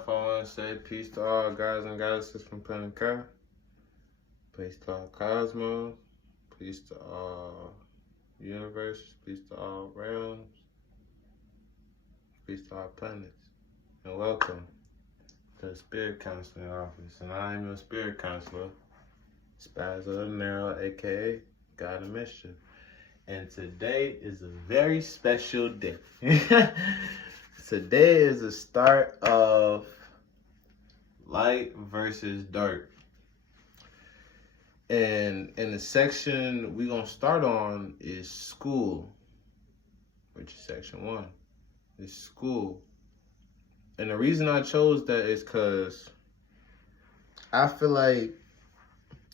off, I want to say peace to all guys and goddesses from planet Earth. Peace to all cosmos. Peace to all universes. Peace to all realms. Peace to all planets. And welcome to the Spirit Counseling Office. And I am your Spirit Counselor, Spaz of the Narrow, aka God of Mischief. And today is a very special day. Today is the start of light versus dark. And in the section we're going to start on is school, which is section 1. It's school. And the reason I chose that is because I feel like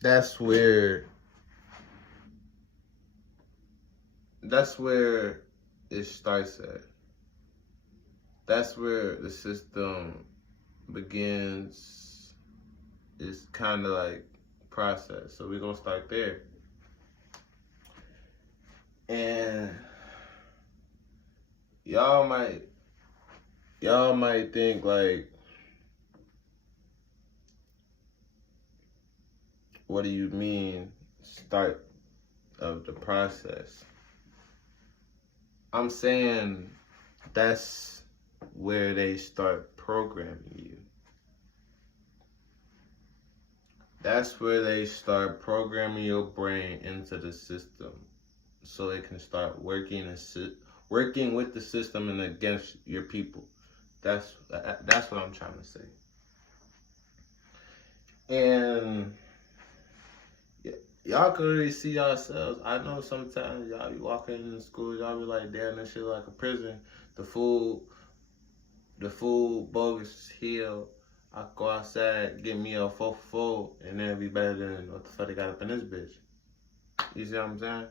that's where it starts at. That's where the system begins. It's kind of like process. So we're gonna start there. And y'all might think like, what do you mean start of the process? I'm saying that's where they start programming you. That's where they start programming your brain into the system so they can start working with the system and against your people. That's what I'm trying to say. And y'all can really see yourselves. I know sometimes y'all be walking in the school, y'all be like, damn, this shit like a prison. The food bogus hill. I go outside, get me a 4 for 4, and then it'll be better than what the fuck they got up in this bitch. You see what I'm saying?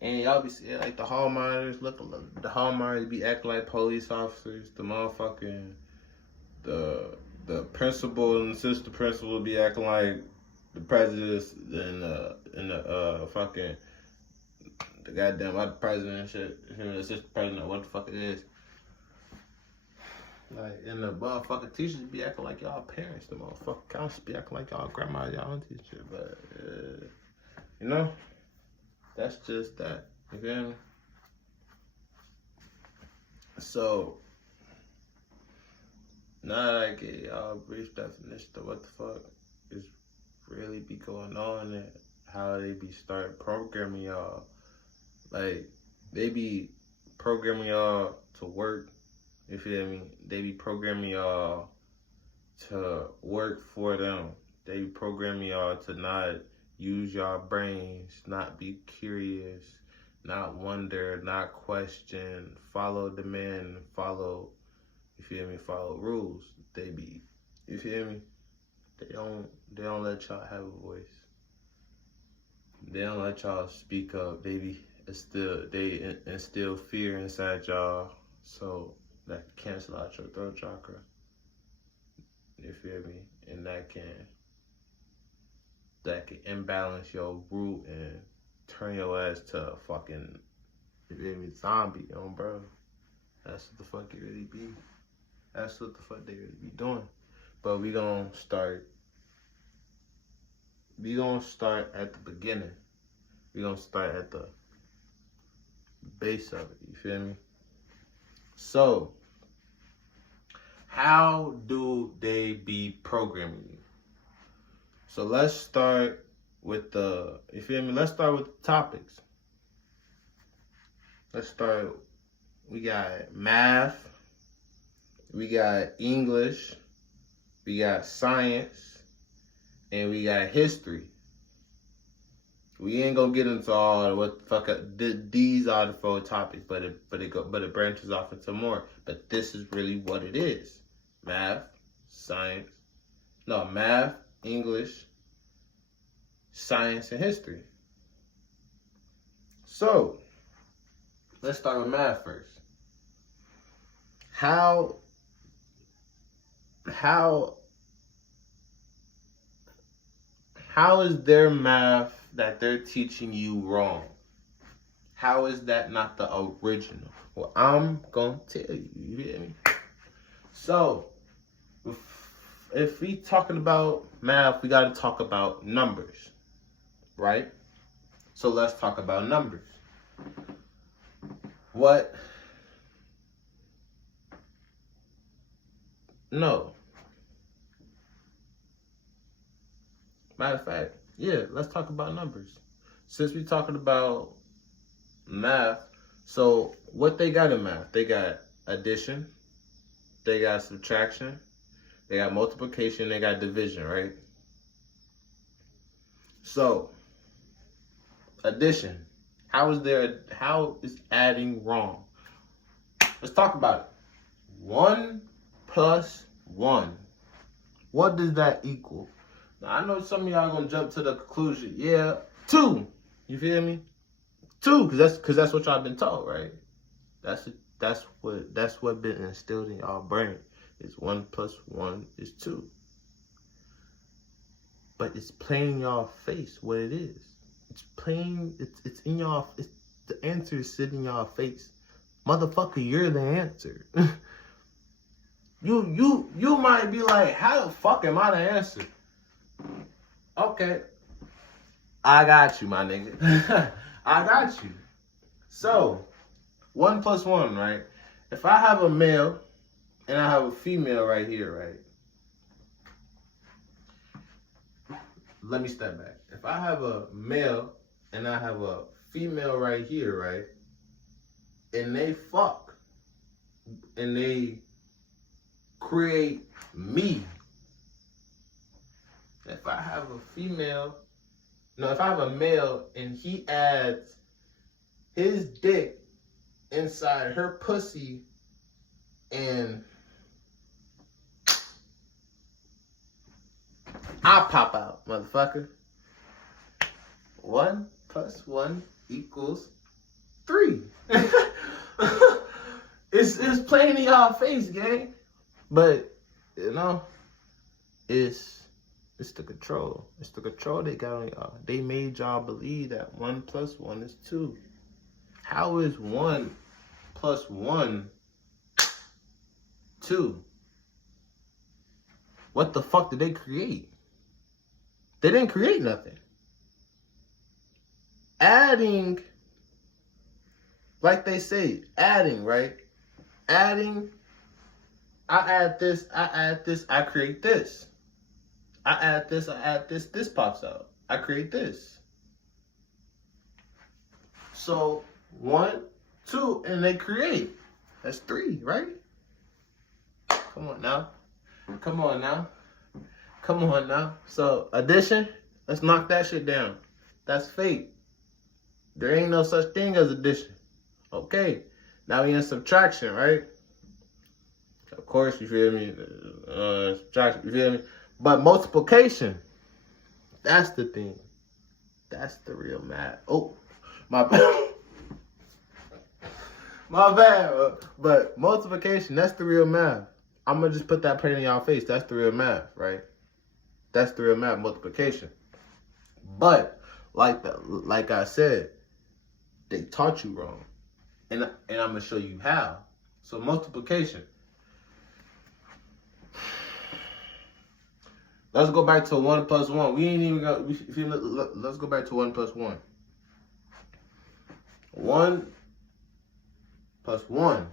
And y'all be seeing like the hall monitors, the hall monitors be acting like police officers. The motherfucking the principal and assistant principal be acting like the presidents and the fucking the goddamn other president and shit. Him and the assistant president, what the fuck it is. Like, and the motherfucking teachers be acting like y'all parents. The motherfucking counselors be acting like y'all grandma, y'all aunties and shit. But, you know, that's just that. You feel me? So, now that I get y'all a brief definition of what the fuck is really be going on and how they be start programming y'all. Like, they be programming y'all to work. You feel me? They be programming y'all to work for them. They be programming y'all to not use y'all brains, not be curious, not wonder, not question, follow demand, follow, you feel me, follow rules. They be, you feel me? They don't let y'all have a voice. They don't let y'all speak up. They instill fear inside y'all. So that can cancel out your throat chakra. You feel me? And that can imbalance your root and turn your ass to a fucking, you feel me, zombie, bro. That's what the fuck it really be. That's what the fuck they really be doing. But we gonna start at the beginning. We gonna start at the base of it, you feel me? So, how do they be programming you? So let's start with you feel me? Let's start with the topics. We got math, we got English, we got science, and we got history. We ain't gonna get into all what the fuck. These are the 4 topics, but it branches off into more. But this is really what it is: math, English, science, and history. So let's start with math first. How is their math that they're teaching you wrong? How is that not the original? Well, I'm gonna tell you, you hear me? So, if we talking about math, we got to talk about numbers, right? So let's talk about numbers. What? No. Matter of fact, yeah, let's talk about numbers. Since we're talking about math, so what they got in math? They got addition, they got subtraction, they got multiplication, they got division, right? So, addition. How is adding wrong? Let's talk about it. 1 plus 1. What does that equal? Now, I know some of y'all gonna jump to the conclusion, yeah, 2. You feel me? 2, cause that's what y'all been taught, right? That's what been instilled in y'all brain. Is 1 plus 1 is 2. But it's plain in y'all face what it is. It's plain. It's in y'all. The answer is sitting in y'all face. Motherfucker, you're the answer. You might be like, how the fuck am I the answer? Okay. I got you, my nigga. I got you. So, 1 plus 1, right? If I have a male and I have a female right here, right? Let me step back. If I have a male and I have a female right here, right? And they fuck and they create me. If I have if I have a male and he adds his dick inside her pussy and I pop out, motherfucker. 1 plus 1 equals 3. It's plain in y'all face, gang. But you know, it's the control. It's the control they got on y'all. They made y'all believe that 1 plus 1 is 2. How is 1 plus 1 2? What the fuck did they create? They didn't create nothing. Adding, like they say, adding, right? Adding, I add this, I create this. I add this, this pops out. I create this. So 1, 2, and they create. That's 3, right? Come on now. Come on now. Come on now. So addition, let's knock that shit down. That's fake. There ain't no such thing as addition. Okay. Now we in subtraction, right? Of course, you feel me? Subtraction, you feel me? But multiplication, that's the thing. That's the real math. Oh, my bad. My bad. But multiplication, that's the real math. I'm going to just put that plain in y'all face. That's the real math, right? That's the real math, multiplication. But, like I said, they taught you wrong. And I'm going to show you how. So multiplication. Let's go back to 1 plus 1. We ain't even got, let's go back to 1 plus 1. 1 plus 1.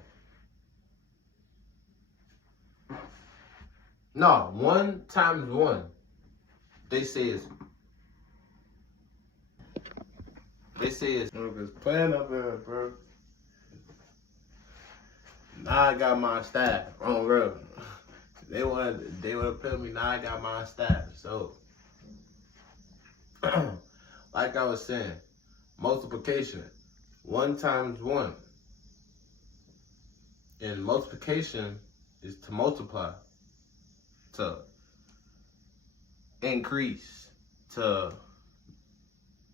No, 1 times 1. They say it's niggas playing up there, bro. Now I got my staff on real. They would have put me. Now I got my staff. So, like I was saying, multiplication, 1 times 1, and multiplication is to multiply, to increase, to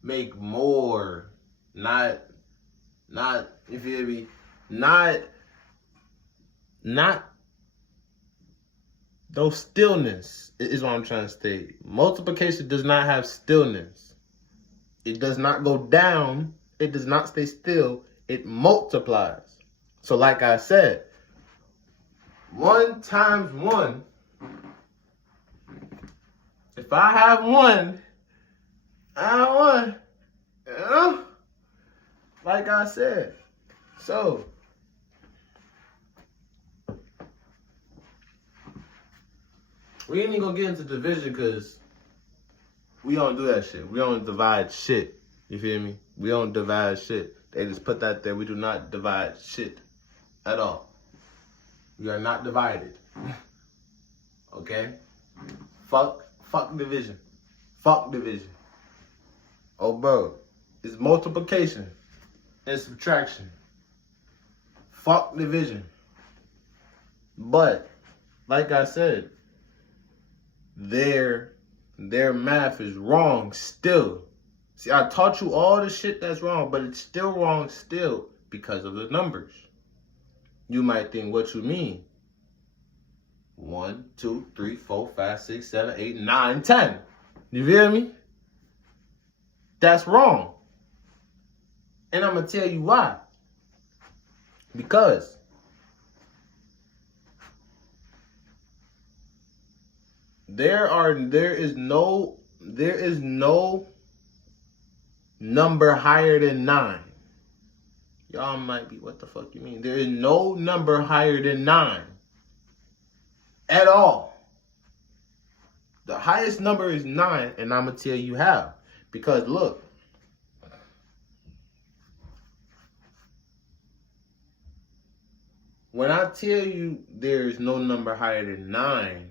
make more, not you feel me? Not no stillness is what I'm trying to state. Multiplication does not have stillness. It does not go down. It does not stay still. It multiplies. So like I said, 1 times 1 If I have one, I have one. You know? Like I said. So, we ain't even gonna get into division because we don't do that shit. We don't divide shit. You feel me? We don't divide shit. They just put that there. We do not divide shit at all. We are not divided. Okay? Fuck division. Fuck division. Oh, bro. It's multiplication and subtraction. Fuck division. But, like I said, their math is wrong still. See, I taught you all the shit that's wrong, but it's still wrong still because of the numbers. You might think, what you mean? 1, 2, 3, 4, 5, 6, 7, 8, 9, 10. You feel me? That's wrong. And I'm going to tell you why. Because there is no number higher than 9. Y'all might be, what the fuck you mean? There is no number higher than 9. At all. The highest number is 9, and I'm going to tell you how. Because look. When I tell you there's no number higher than 9,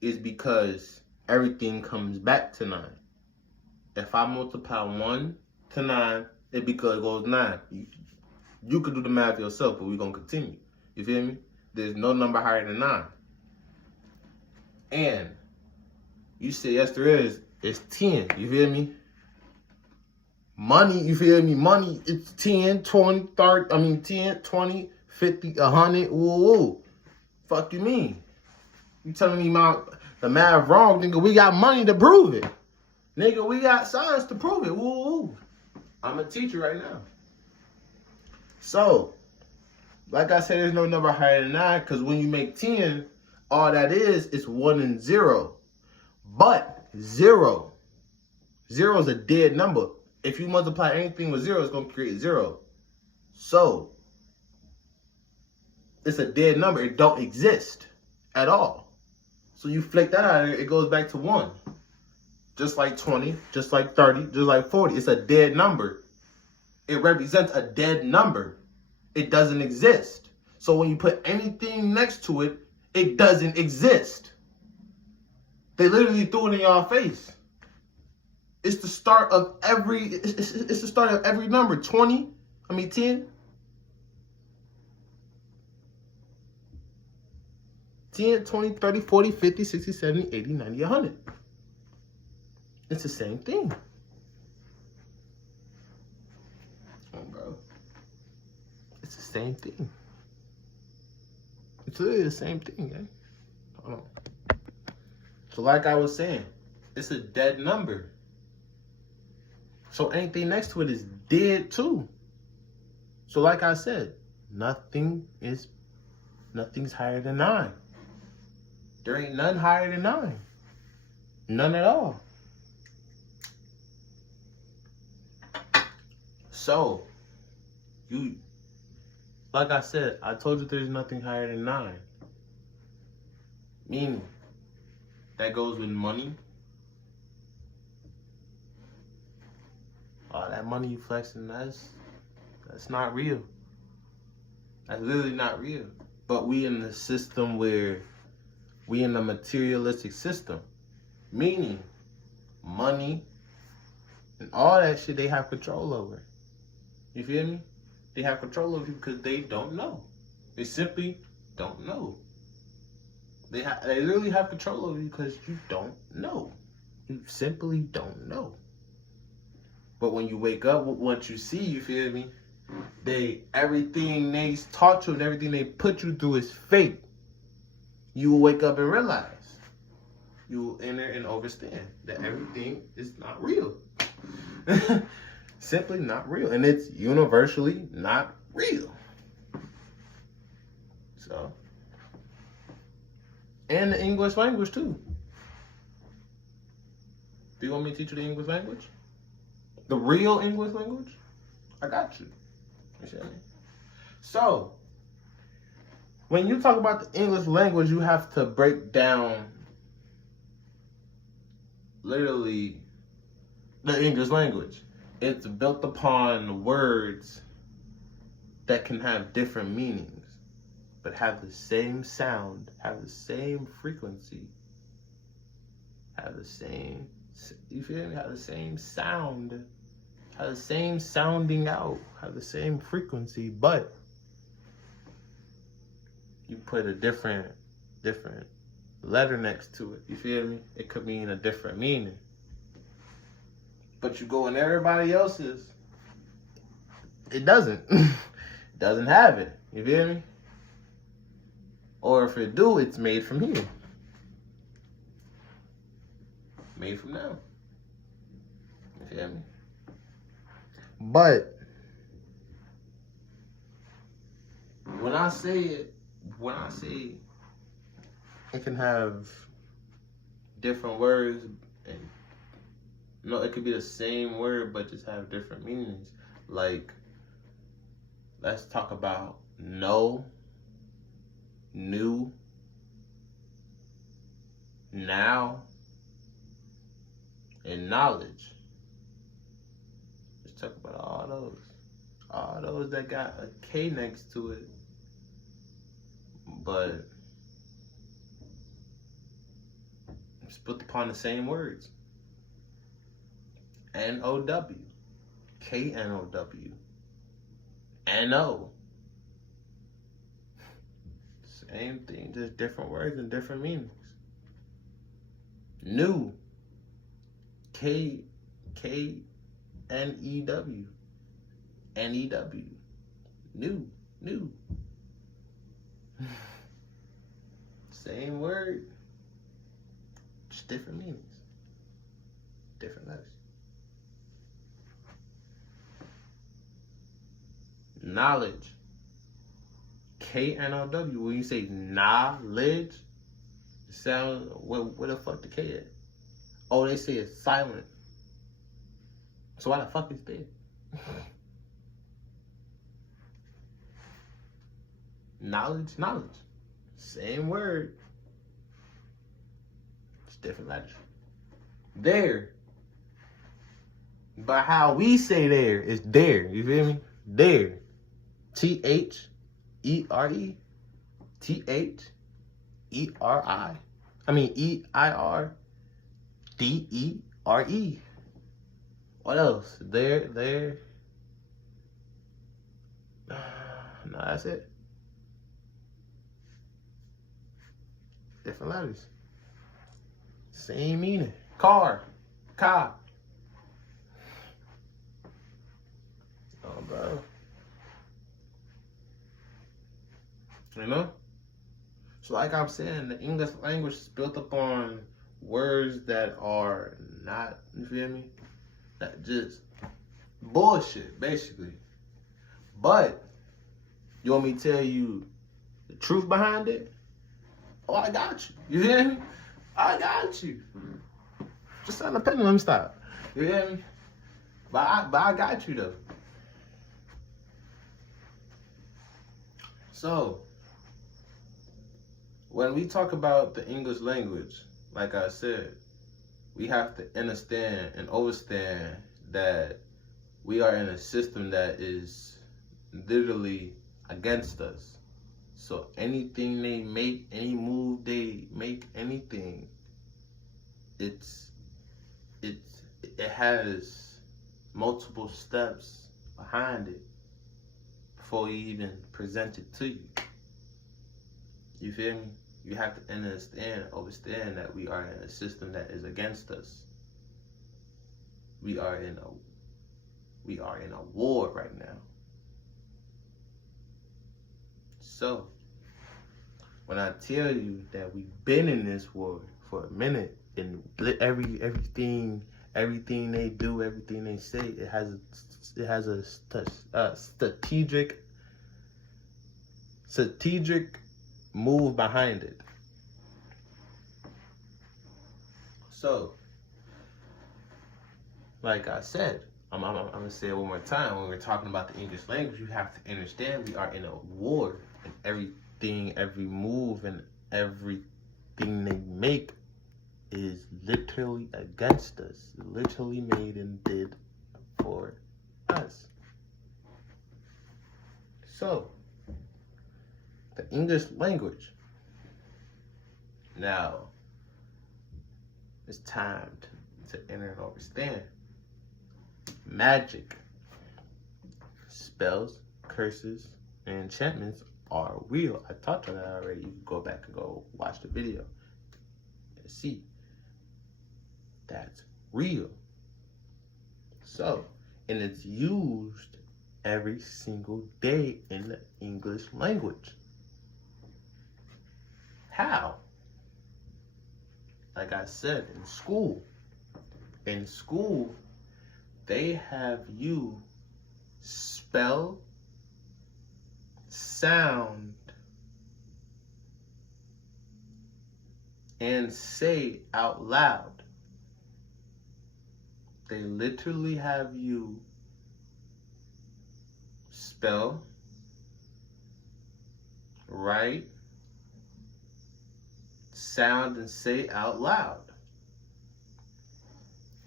it's because everything comes back to 9. If I multiply 1 to 9, it goes 9. You could do the math yourself, but we're going to continue. You feel me? There's no number higher than 9. And you say, yes, there is. It's 10. You feel me? Money, you feel me? Money, it's 10, 20, 30, 10, 20, 50, 100, woo. Fuck you mean? You telling me the math wrong, nigga? We got money to prove it. Nigga, we got science to prove it. Woo. I'm a teacher right now. So, like I said, there's no number higher than 9 because when you make 10, all that is 1 and 0. But 0 is a dead number. If you multiply anything with 0, it's going to create 0. So, it's a dead number. It don't exist at all. So you flick that out of there, it goes back to 1. Just like 20, just like 30, just like 40. It's a dead number. It represents a dead number. It doesn't exist. So when you put anything next to it, it doesn't exist. They literally threw it in your face. It's the start of every, it's the start of every number. 10. 10, 20, 30, 40, 50, 60, 70, 80, 90, 100. It's the same thing. Oh, bro. It's the same thing. It's literally the same thing, eh? Hold on. So like I was saying, it's a dead number. So anything next to it is dead too. So like I said, nothing's higher than 9. There ain't none higher than 9. None at all. So, like I said, I told you there's nothing higher than 9. Meaning, that goes with money. All that money you flexing, that's not real. That's literally not real. But we in the system where we in a materialistic system. Meaning, money and all that shit they have control over. You feel me? They have control over you because they don't know. They simply don't know. They literally have control over you because you don't know. You simply don't know. But when you wake up with what you see, you feel me? Everything they taught you and everything they put you through is fake. You will wake up and realize. You will enter and understand that everything is not real. Simply not real. And it's universally not real. So. And the English language too. Do you want me to teach you the English language? The real English language? I got you. You see me? So, when you talk about the English language, you have to break down literally the English language. It's built upon words that can have different meanings, but have the same sound, have the same frequency, have the same, you feel me? Have the same sound, have the same sounding out, have the same frequency, but you put a different letter next to it. You feel me? It could mean a different meaning. But you go in everybody else's, it doesn't. It doesn't have it. You feel me? Or if it do, it's made from here. Made from now. You feel me? But when I say it can have different words, and no, it could be the same word but just have different meanings. Like, let's talk about know, new, now, and knowledge. Let's talk about all those. All those that got a K next to it, but it's put upon the same words. N-O-W, K-N-O-W, N-O. Same thing, just different words and different meanings. New, K-N-E-W, N-E-W, new. Same word, just different meanings, different letters. Knowledge, K-N-O-W. When you say knowledge, it sounds, where the fuck the K at? Oh, they say it's silent. So why the fuck is there? Knowledge. Same word. It's different letters. There. But how we say there is there. You feel me? There. T-H-E-R-E. T-H-E-R-I. I mean E-I-R-D-E-R-E. What else? There. No, that's it. Different letters. Same meaning. Car. Oh, bro. You know? So like I'm saying, the English language is built upon words that are not, you feel me? That just bullshit, basically. But, you want me to tell you the truth behind it? Oh, I got you. You hear me? I got you. Just on the pen, let me stop. You hear me? But I got you though. So, when we talk about the English language, like I said, we have to understand and understand that we are in a system that is literally against us. So anything they make, any move they make, anything, it has multiple steps behind it before you even present it to you. You feel me? You have to understand that we are in a system that is against us. We are in a war right now. So, when I tell you that we've been in this war for a minute, and everything they do, everything they say, it has a strategic move behind it. So, like I said, I'm gonna say it one more time. When we're talking about the English language, you have to understand we are in a war, and everything, every move, and everything they make is literally against us. Literally made and did for us. So, the English language. Now, it's time to enter and understand. Magic, spells, curses, and enchantments are real. I talked about that already. You can go back and go watch the video and see that's real. So, and it's used every single day in the English language. How? Like I said, in school, they have you spell, sound, and say out loud. They literally have you spell, write, sound, and say out loud.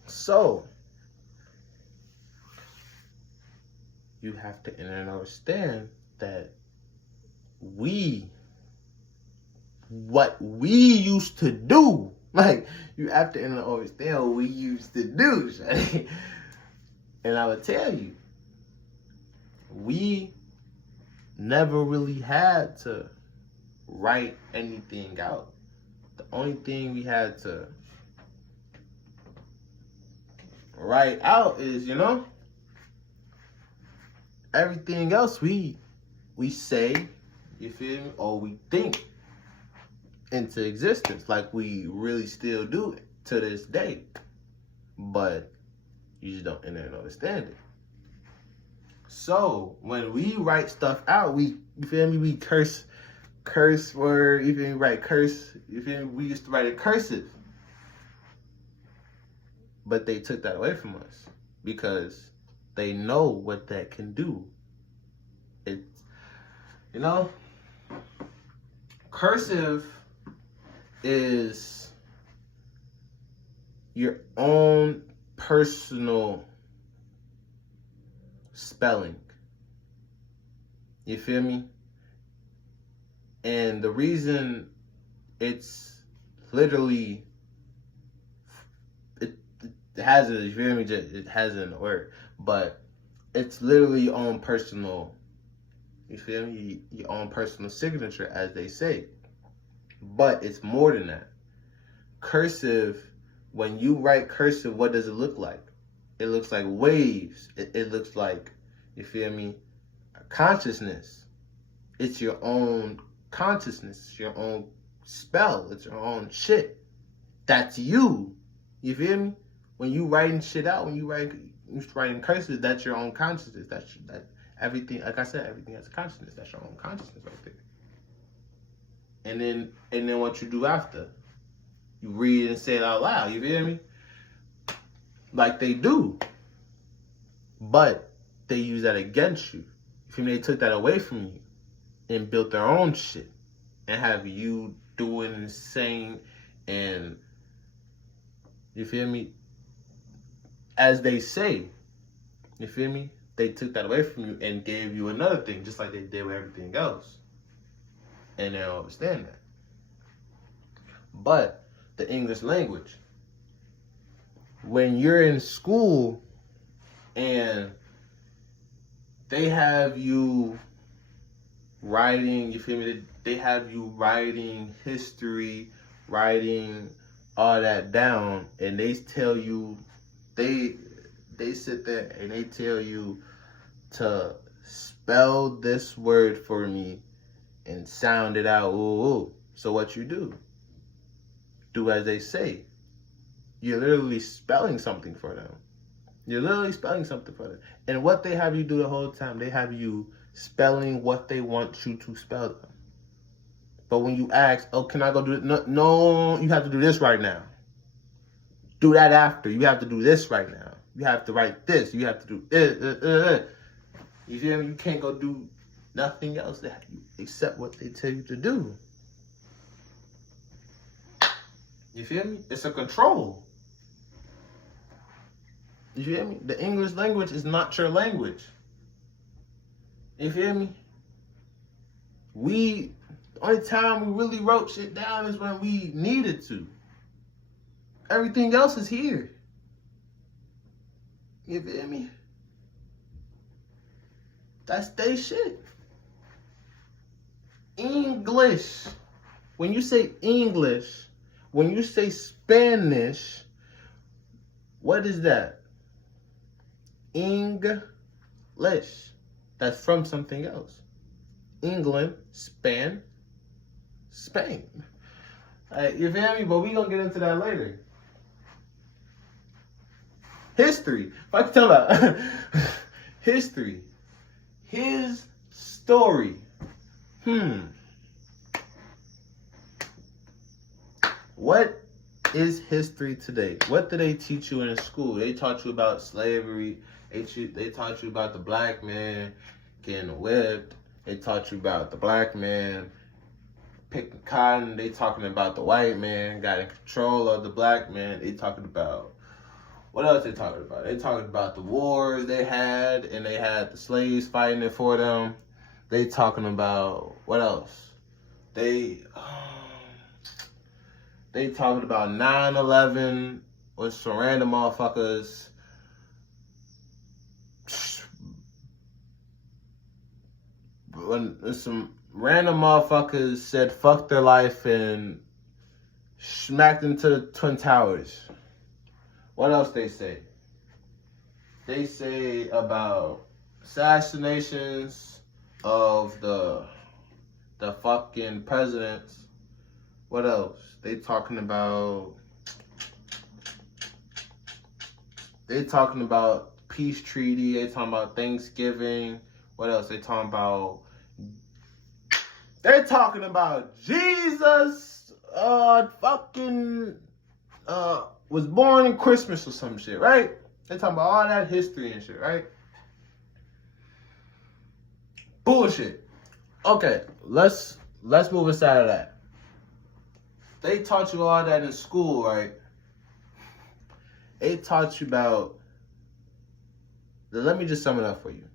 So, you have to understand that what we used to do, like, you have to understand what we used to do, Shadi. And I would tell you, we never really had to write anything out. The only thing we had to write out is, everything else we say, you feel me, or we think into existence, like we really still do it to this day. But you just don't understand it. So when we write stuff out, you feel me, we curse word, you feel me, write curse, you feel me, we used to write it cursive. But they took that away from us because they know what that can do. It's, cursive is your own personal spelling. You feel me? And the reason it's literally, it has a, you feel me? It has it in a word, but it's literally your own personal, you feel me? Your own personal signature, as they say. But it's more than that. Cursive, when you write cursive, what does it look like? It looks like waves. It looks like, you feel me, consciousness. It's your own consciousness. It's your own spell. It's your own shit. That's you. You feel me? When you writing shit out, when you writing cursive, that's your own consciousness. That everything, like I said, everything has a consciousness. That's your own consciousness right there. And then what you do after, you read and say it out loud. You feel me? Like they do, but they use that against you. You feel me? They took that away from you and built their own shit and have you doing and saying, and you feel me? As they say, you feel me? They took that away from you and gave you another thing, just like they did with everything else. And they don't understand that. But the English language, when you're in school and they have you writing, you feel me? They have you writing history, writing all that down, and they tell you, they sit there and they tell you to spell this word for me and sound it out. Ooh. So what you do as they say. You're literally spelling something for them. You're literally spelling something for them. And what they have you do the whole time, they have you spelling what they want you to spell them. But when you ask, oh, can I go do it? No, you have to do this right now. Do that after. You have to do this right now. You have to write this. You have to do this. You feel me? You can't go do nothing else except what they tell you to do. You feel me? It's a control. You feel me? The English language is not your language. You feel me? The only time we really wrote shit down is when we needed to. Everything else is here. You feel me? That's they shit. English. When you say English, when you say Spanish, what is that? English. That's from something else. England, Spain. You feel me? But we gonna get into that later. History. If I can tell about history. His story. What is history today? What do they teach you in school? They taught you about slavery. They taught you about the black man getting whipped. They taught you about the black man picking cotton. They talking about the white man got in control of the black man. They talking about, what else they talking about? They talking about the wars they had, and they had the slaves fighting it for them. They talking about, what else? They talking about 9/11 with some random motherfuckers. When some random motherfuckers said fuck their life and smacked into the Twin Towers. What else they say? They say about assassinations of the fucking presidents. What else? They talking about peace treaty. They talking about Thanksgiving. What else? They're talking about Jesus was born in Christmas or some shit, right? They talking about all that history and shit, right? Bullshit. Okay, let's move aside of that. They taught you all that in school, right? They taught you about, let me just sum it up for you.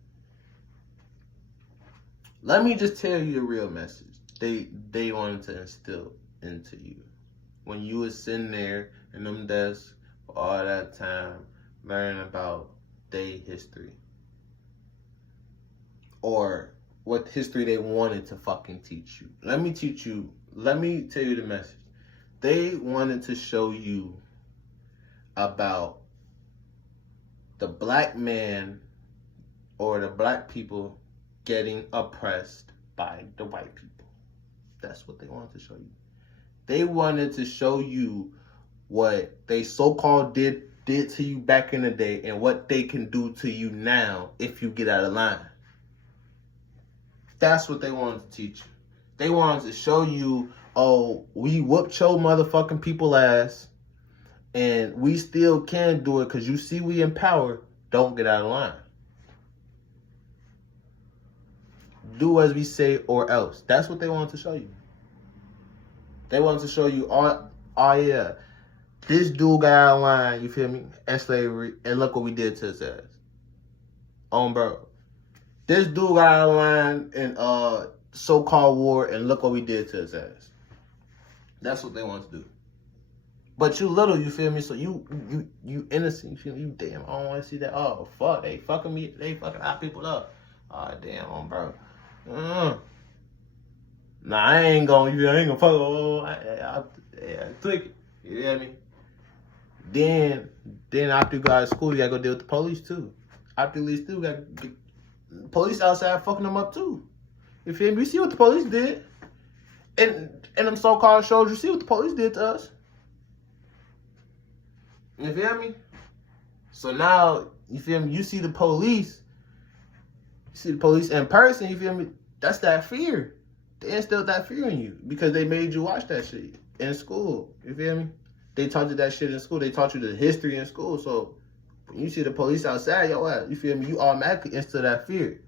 Let me just tell you the real message they wanted to instill into you. When you was sitting there in them desks for all that time learning about their history. Or what history they wanted to fucking teach you. Let me tell you the message. They wanted to show you about the black man or the black people getting oppressed by the white people. That's what they wanted to show you. They wanted to show you what they so-called did to you back in the day and what they can do to you now if you get out of line. That's what they wanted to teach you. They wanted to show you, oh, we whooped your motherfucking people ass and we still can do it because you see we in power. Don't get out of line. Do as we say or else. That's what they wanted to show you. They wanted to show you, oh yeah, this dude got out of line, you feel me, and slavery, and look what we did to his ass. Bro. This dude got out of line in so-called war, and look what we did to his ass. That's what they want to do. But you little, you feel me? So you innocent, you feel me? You damn, I don't want to see that. Oh, fuck, they fucking me, they fucking our people up. Oh, damn, bro. Nah, I ain't gonna fuck. Oh, I click it. You hear me? Then after you go out of school, you gotta go deal with the police too. After you leave school, police outside fucking them up too. You feel me? You see what the police did? And them so-called shows, you see what the police did to us? You feel me? So now, you feel me? You see the police. You see the police in person, you feel me? That's that fear. They instilled that fear in you because they made you watch that shit in school. You feel me? They taught you that shit in school. They taught you the history in school. So When you see the police outside, yo, what? You feel me? You automatically instill that fear.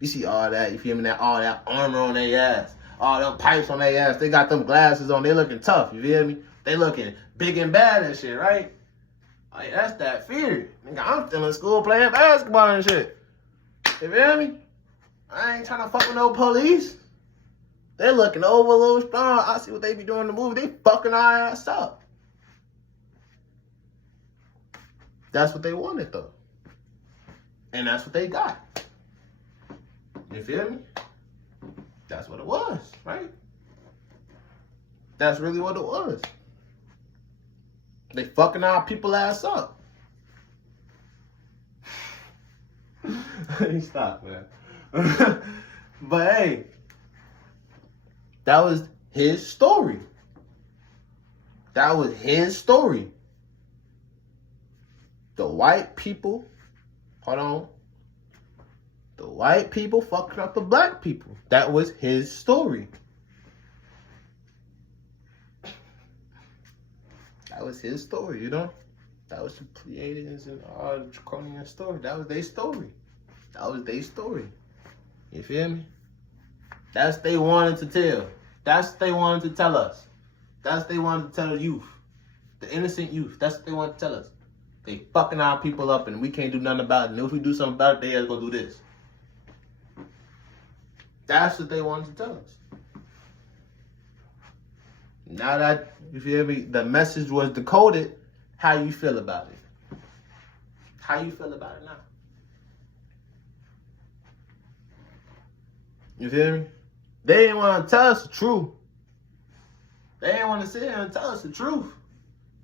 You see all that, you feel me? All that armor on their ass, all them pipes on their ass. They got them glasses on. They looking tough. You feel me? They looking big and bad and shit, right? Like, that's that fear. Nigga, I'm still in school playing basketball and shit. You feel me? I ain't trying to fuck with no police. They looking over a little strong. I see what they be doing in the movie. They fucking our ass up. That's what they wanted, though. And that's what they got. You feel me? That's what it was, right? That's really what it was. They fucking our people ass up. Stop, man. But hey, that was his story. That was his story. The white people, hold on. The white people fucking up the black people. That was his story. That was his story, you know? That was the Pleiadians and all the Draconian story. That was their story. That was their story. You feel me? That's what they wanted to tell. That's what they wanted to tell us. That's what they wanted to tell the youth. The innocent youth. That's what they wanted to tell us. They fucking our people up and we can't do nothing about it. And if we do something about it, they are gonna do this. That's what they wanted to tell us. Now that, you feel me, the message was decoded, how you feel about it? How you feel about it now? You feel me? They didn't want to tell us the truth. They didn't want to sit here and tell us the truth.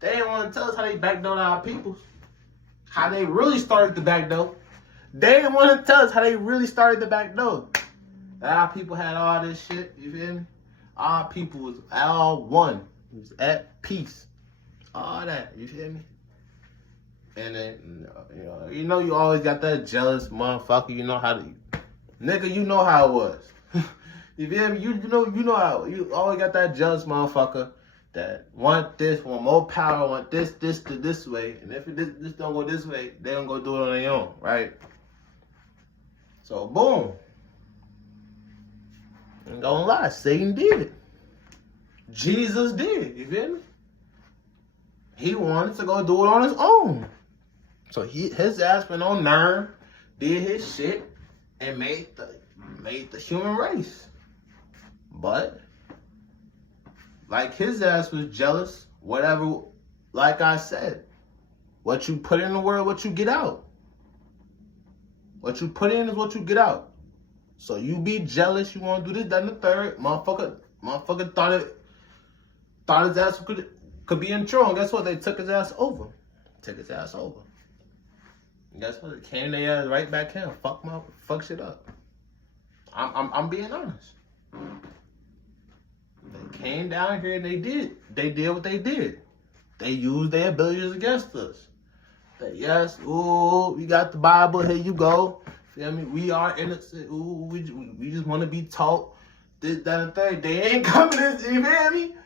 They didn't want to tell us how they backdoored our peoples. How they really started the backdoor. They didn't want to tell us how they really started the backdoor. Our people had all this shit, you feel me? Our people was all one. It was at peace. All that, you feel me? And then, you always got that jealous motherfucker. You know how to, nigga, you know how it was. You feel me? You know how, you always got that jealous motherfucker that want this, want more power, want this to this way. And if this don't go this way, they don't go do it on their own, right? So, boom. Ain't gonna lie, Satan did it. Jesus did it, you feel me? He wanted to go do it on his own. So his ass went on Nern, did his shit, and made the human race. But, like his ass was jealous, whatever, like I said, what you put in the world, what you get out. What you put in is what you get out. So you be jealous, you want to do this, that, and the third. Motherfucker thought his ass could be in trouble. And guess what? They took his ass over. And guess what? They came their ass right back in. Fuck shit up. I'm being honest. They came down here and they did what they did. They used their abilities against us. Yes, ooh, we got the Bible, here you go. Feel me? We are innocent. Ooh, we just want to be taught this, that, and third. They ain't coming in, you feel me?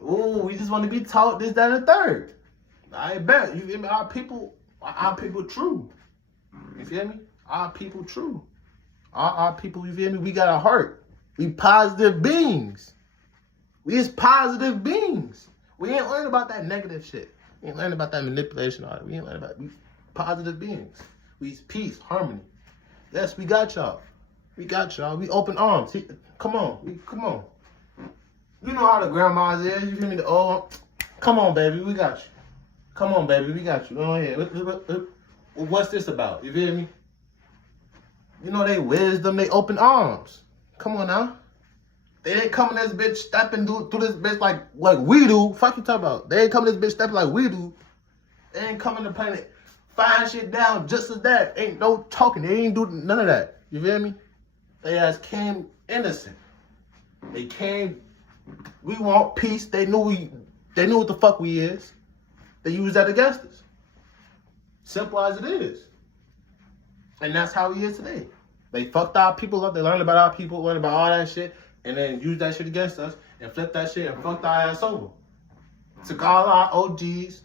Ooh, we just want to be taught this, that, and third. I bet, you feel me? Our people true. You feel me? Our people true. Our people, you feel me? We got a heart. We positive beings. We is positive beings. We ain't learning about that negative shit. We ain't learning about that manipulation. We ain't learning about it. We positive beings. We peace, harmony. Yes, we got y'all. We got y'all. We open arms. Come on. Come on. You know how the grandmas is. You feel me? Come on, baby. We got you. Come on, baby. We got you. Go ahead. What's this about? You feel me? You know they wisdom. They open arms. Come on now. They ain't coming this bitch stepping through this bitch like we do. Fuck you talking about. They ain't coming this bitch stepping like we do. They ain't coming to planet find shit down just as that. Ain't no talking. They ain't do none of that. You feel me? They ass came innocent. They came. We want peace. They knew what the fuck we is. They used that against us. Simple as it is. And that's how we is today. They fucked our people up. They learned about our people, learned about all that shit, and then used that shit against us and flipped that shit and fucked our ass over. Took all our OGs,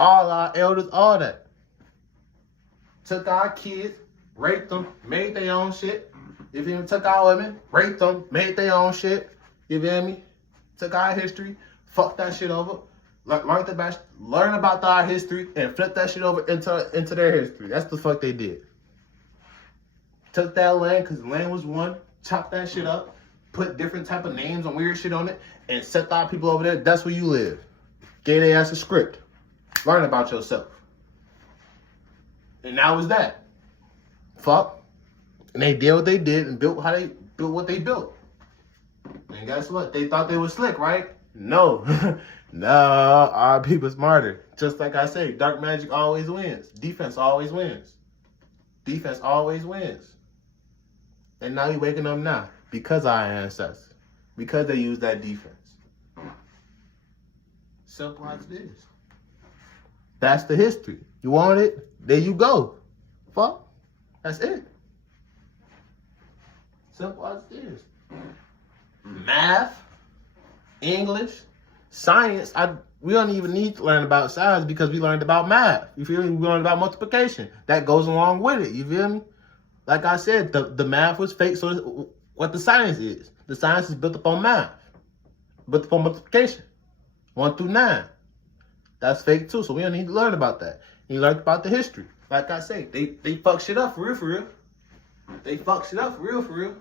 all our elders, all that. Took our kids, raped them, made their own shit. You feel me? Took our women, raped them, made their own shit. You feel me? Took our history, fucked that shit over. Learn about our history and flip that shit over into their history. That's the fuck they did. Took that land, because the land was one, chopped that shit up, put different type of names and weird shit on it, and set our people over there. That's where you live. Gave their ass a script. Learn about yourself. And that was that. Fuck. And they did what they did and built what they built. And guess what? They thought they were slick, right? No. No, our people smarter. Just like I say, dark magic always wins. Defense always wins. Defense always wins. And now you're waking up now because our ancestors. Because they use that defense. Simple as it is. That's the history. You want it? There you go. Fuck. That's it. Simple as it is. Math, English, science. We don't even need to learn about science because we learned about math. You feel me? We learned about multiplication. That goes along with it. You feel me? Like I said, the math was fake. So what the science is? The science is built upon math. Built upon multiplication. 1 through 9. That's fake too. So we don't need to learn about that. You learned about the history. Like I say, they fuck shit up for real. They fuck shit up for real.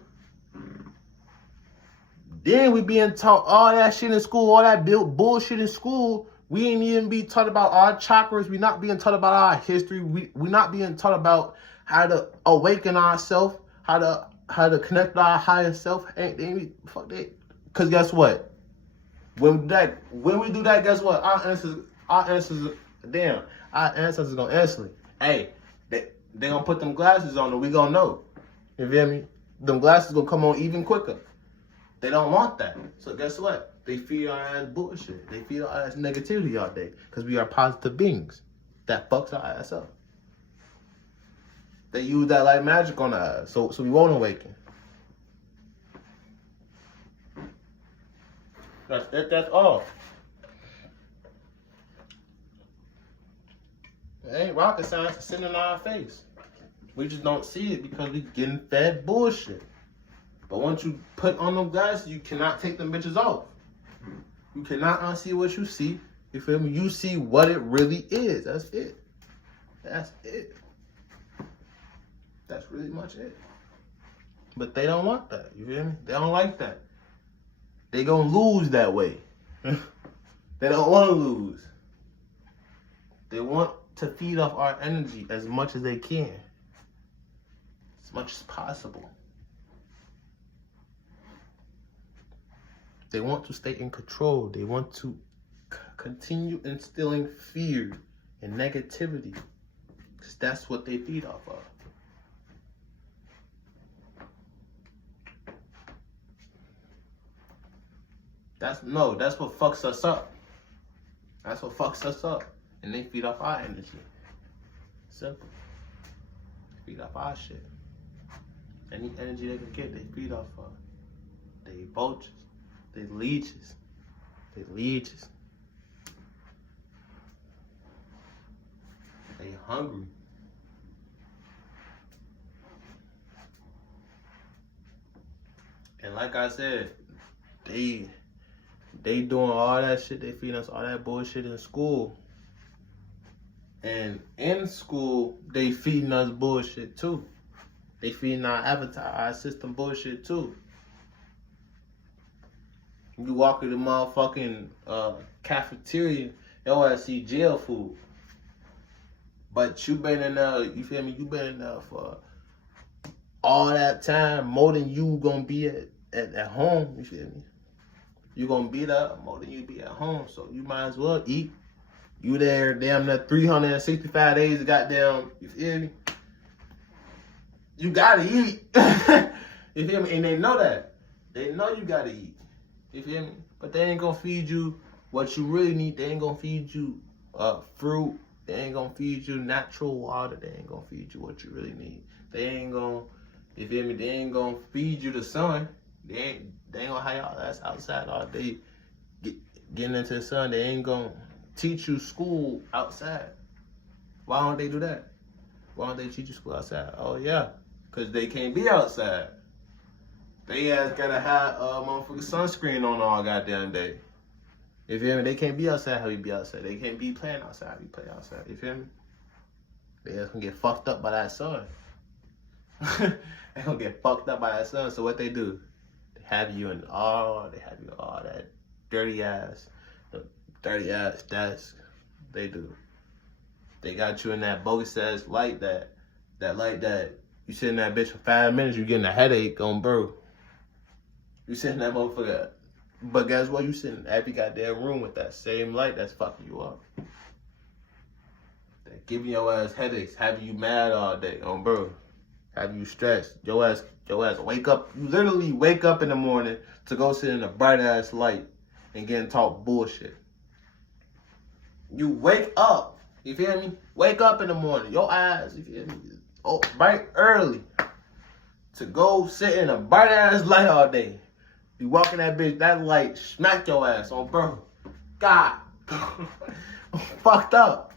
Then we being taught all that shit in school, all that bullshit in school. We ain't even be taught about our chakras. We not being taught about our history. We not being taught about how to awaken ourselves, how to connect with our higher self. Fuck that. Cause guess what? When we do that, guess what? Our ancestors gonna instantly. Hey, they gonna put them glasses on and we gonna know. You feel me? Them glasses gonna come on even quicker. They don't want that. So guess what? They feed our ass bullshit. They feed our ass negativity all day. Because we are positive beings. That fucks our ass up. They use that like magic on our ass. So we won't awaken. That's it, that's all. It ain't rocket science, it's sitting in our face. We just don't see it because we getting fed bullshit. But once you put on them glasses, you cannot take them bitches off. You cannot unsee what you see. You feel me? You see what it really is. That's it. That's it. That's really much it. But they don't want that. You feel me? They don't like that. They gonna lose that way. They don't want to lose. They want to feed off our energy as much as they can. As much as possible. They want to stay in control. They want to continue instilling fear and negativity. Because that's what they feed off of. That's what fucks us up. That's what fucks us up. And they feed off our energy. Simple. They feed off our shit. Any energy they can get, they feed off of. They vultures. They leeches. They leeches. They hungry. And like I said, they doing all that shit. They feeding us all that bullshit in school. And in school, they feeding us bullshit too. They feeding our avatar, our system bullshit too. You walk in the motherfucking cafeteria, you'll ass see jail food. But you been in there, you feel me? You been in there for all that time, more than you gonna be at home, you feel me? You gonna be there more than you be at home, so you might as well eat. You there damn near 365 days of goddamn, you feel me? You gotta eat. You feel me? And they know that. They know you gotta eat. You feel me? But they ain't gonna feed you what you really need. They ain't gonna feed you fruit. They ain't gonna feed you natural water. They ain't gonna feed you what you really need. They ain't gonna, you feel me? They ain't gonna feed you the sun. They ain't gonna have y'all ass outside all day getting into the sun. They ain't gonna teach you school outside. Why don't they do that? Why don't they teach you school outside? Oh yeah, cause they can't be outside. They ass gotta have motherfucking sunscreen on all goddamn day. You feel me? They can't be outside how we be outside. They can't be playing outside how we play outside. You feel me? They ass gonna get fucked up by that sun. They gonna get fucked up by that sun. So what they do? They have you in all that dirty ass desk. They do. They got you in that bogus ass light that you sit in that bitch for 5 minutes, you getting a headache on bro. You sit in that motherfucker. But guess what? You sit in every goddamn room with that same light that's fucking you up. That giving your ass headaches, having you mad all day on bro. Having you stressed. Your ass wake up. You literally wake up in the morning to go sit in a bright ass light and getting taught bullshit. You wake up. You feel me? Wake up in the morning. Your eyes, you feel me? Oh, bright early. To go sit in a bright ass light all day. You walk in that bitch, that light smack your ass on bro. God. Fucked up.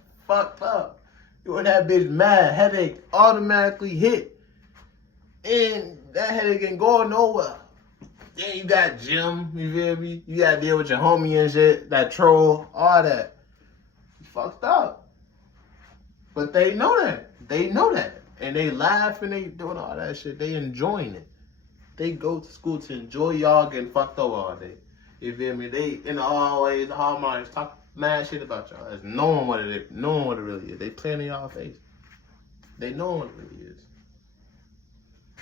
You in that bitch mad, headache automatically hit. And that headache ain't going nowhere. Then you got gym, you feel me? You gotta deal with your homie and shit, that troll, all that. You fucked up. But they know that. And they laugh and they doing all that shit. They enjoying it. They go to school to enjoy y'all getting fucked up all day. You feel me? They in the hallways, the hallmarks, talk mad shit about y'all. That's knowing what it really is. They playing in y'all face. They know what it really is.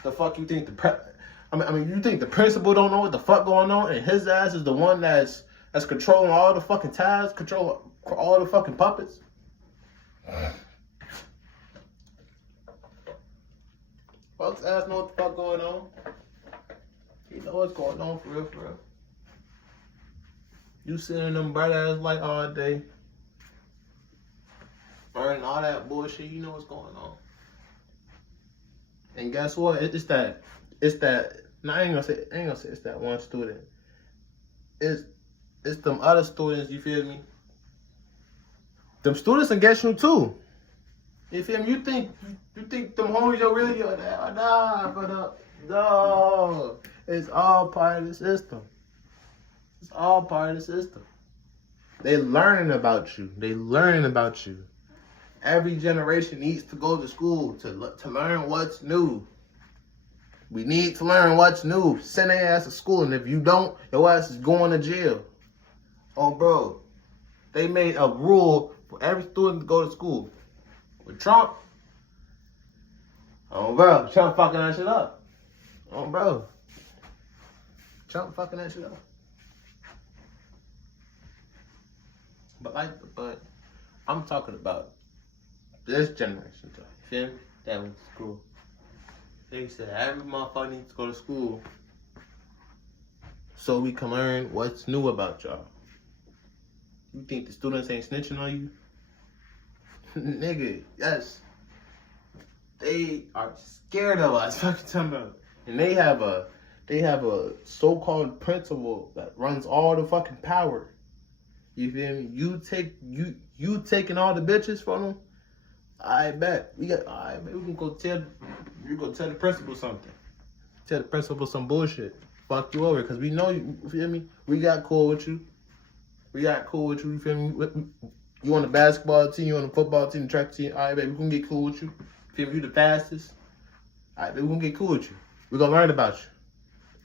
The fuck you think you think the principal don't know what the fuck going on, and his ass is the one that's controlling all the fucking ties, control all the fucking puppets? Folks ass know what the fuck going on. He know what's going on for real. You sitting in them bright ass light all day, burning all that bullshit. You know what's going on. And guess what? It's that. No, I ain't gonna say it's that one student. It's them other students. You feel me? Them students will get you too. You feel me? You think them homies are really nah, but no. It's all part of the system. They learning about you. Every generation needs to go to school to learn what's new. We need to learn what's new. Send their ass to school, and if you don't, your ass is going to jail. Oh, bro. They made a rule for every student to go to school. With Trump, oh, bro, Trump fucking that shit up. Oh, bro. Trump fucking that shit up. But I'm talking about this generation, you feel me? That went to school. They said every motherfucker needs to go to school so we can learn what's new about y'all. You think the students ain't snitching on you? Nigga, yes. They are scared of us. Fucking talking about. And they have a so-called principal that runs all the fucking power. You feel me? You taking all the bitches from them? I bet. We can go tell the principal something. Tell the principal some bullshit. Fuck you over, because we know you feel me? We got cool with you. You feel me? You on the basketball team, you on the football team, the track team. All right, baby, we gonna get cool with you. Feel me? You the fastest. All right, baby, we gonna get cool with you. We gonna learn about you.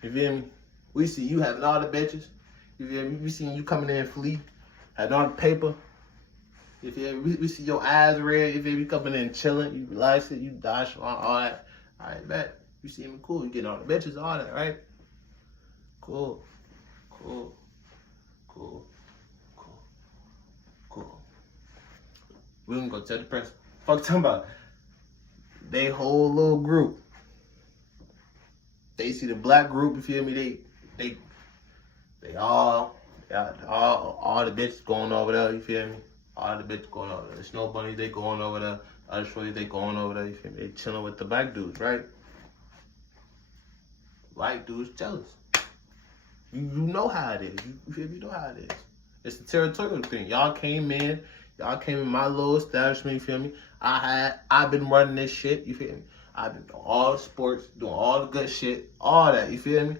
You feel me? We see you having all the bitches. You feel me? We see you coming in fleet, having all the paper. You feel me? We see your eyes red. You feel me? Coming in chilling. You relaxing. You dodge all that. All right, bet. You see me cool. You getting all the bitches, all that, right? Cool. We gonna go tell the principal. Fuck talking about. They whole little group. They see the black group. You feel me? They all the bitches going over there. You feel me? All the bitches going over there. The Snow Bunny, they going over there. Other shorty, they going over there. You feel me? They chilling with the black dudes, right? White dudes jealous. You know how it is. You feel me? You know how it is. It's a territorial thing. Y'all came in my little establishment, you feel me? I've been running this shit, you feel me? I've been doing all the sports, doing all the good shit, all that, you feel me?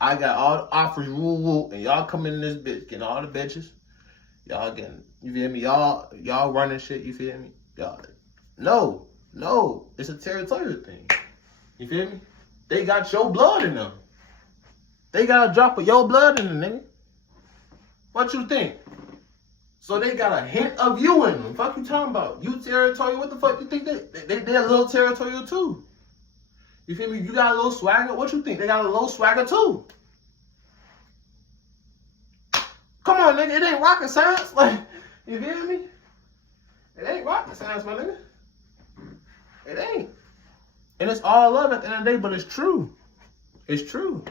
I got all the offers, woo, and y'all coming in this bitch, getting all the bitches. Y'all getting, you feel me? Y'all running shit, you feel me? Y'all, no, it's a territorial thing. You feel me? They got your blood in them. They got a drop of your blood in them, nigga. What you think? So they got a hint of you in them. Fuck you talking about? You territorial? What the fuck you think they're a little territorial too? You feel me? You got a little swagger? What you think? They got a little swagger too. Come on, nigga. It ain't rocket science. Like, you feel me? It ain't rocket science, my nigga. It ain't. And it's all love at the end of the day, but it's true. It's true.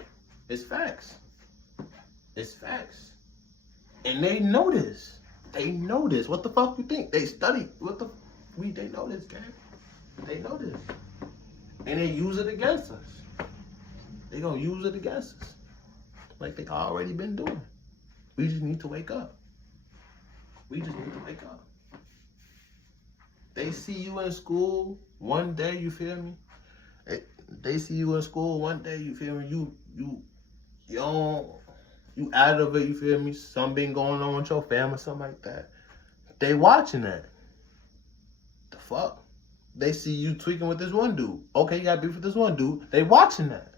It's facts. It's facts. And they know this. They know this. What the fuck you think? They study. They know this, gang. They know this. And they use it against us. They gonna use it against us. Like they already been doing. We just need to wake up. We just need to wake up. They see you in school one day, you feel me? They see you in school one day, you feel me? You out of it, you feel me? Something been going on with your family, something like that. They watching that. The fuck? They see you tweaking with this one dude. Okay, you got beef with this one dude. They watching that.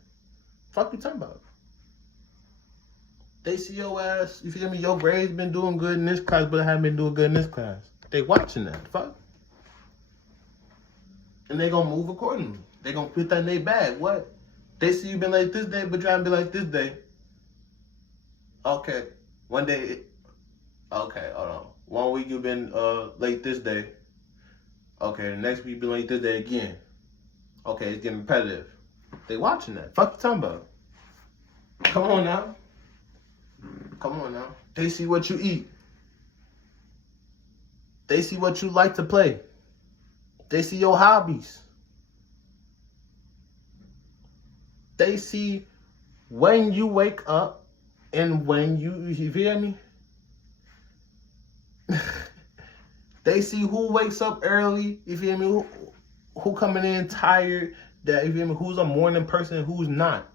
Fuck you talking about? They see your ass, you feel me? Your grades been doing good in this class, but I haven't been doing good in this class. They watching that. Fuck. And they gonna move accordingly. They gonna put that in their bag. What? They see you been like this day, but trying to be like this day. Okay. One day. Okay, hold on. 1 week you been late this day. Okay, the next week you been late this day again. Okay, it's getting repetitive. They watching that. Fuck you talking about? Come on now. Come on now. They see what you eat. They see what you like to play. They see your hobbies. They see when you wake up and when you feel me? They see who wakes up early, you feel me? Who coming in tired, that, you feel me? Who's a morning person and who's not.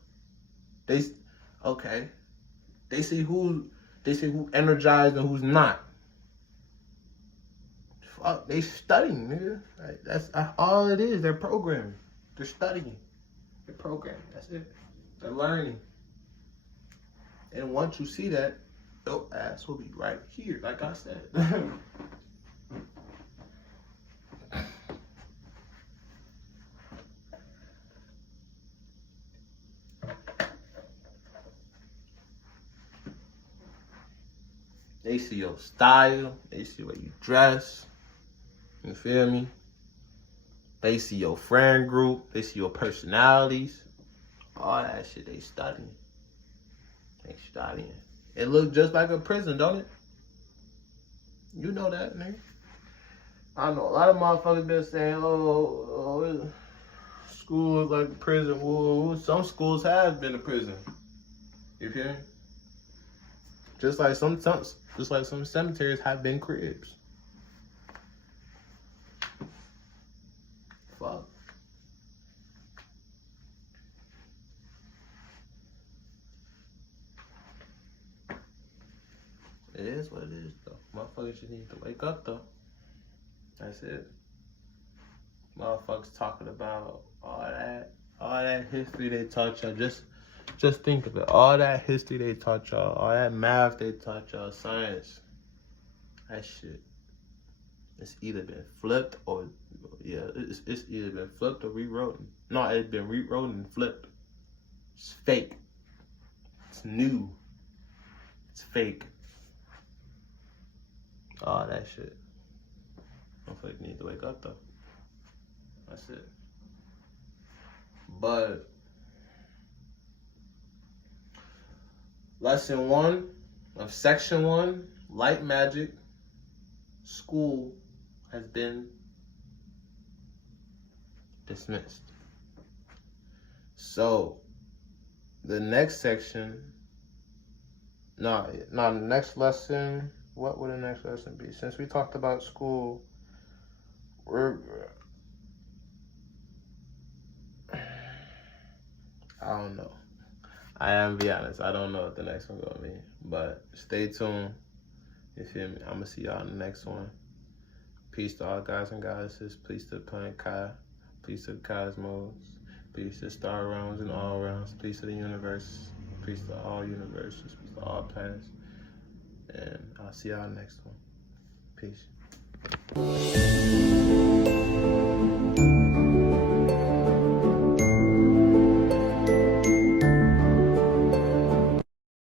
They see who energized and who's not. Fuck, they studying, nigga. Like, that's all it is. They're programming. They're studying. They're programming. That's it. They're learning. And once you see that, your ass will be right here, like I said. They see your style. They see where you dress. You feel me? They see your friend group. They see your personalities. All that shit they studying. They studying. It looks just like a prison, don't it? You know that, nigga. I know a lot of motherfuckers been saying, oh, school is like a prison. Whoa. Some schools have been a prison. You feel me? Just like some cemeteries have been cribs. Fuck. It is what it is, though. Motherfuckers just need to wake up, though. That's it. Motherfuckers talking about all that history they taught y'all. Just think of it. All that history they taught y'all, all that math they taught y'all, science. That shit. It's either been flipped or, it's either been flipped or rewritten. No, it's been rewritten and flipped. It's fake. It's new. It's fake. All that shit. Motherfuckers need to wake up, though. That's it. But lesson 1 of section 1, light magic, school has been dismissed. So the next section, the next lesson What would the next lesson be? Since we talked about school, we're I don't know. I am be honest. I don't know what the next one gonna be. But stay tuned. You feel me? I'm gonna see y'all in the next one. Peace to all guys and goddesses. Peace to Planet Kai. Peace to the cosmos. Peace to star realms and all realms. Peace to the universe. Peace to all universes. Peace to all planets. And I'll see y'all next one. Peace.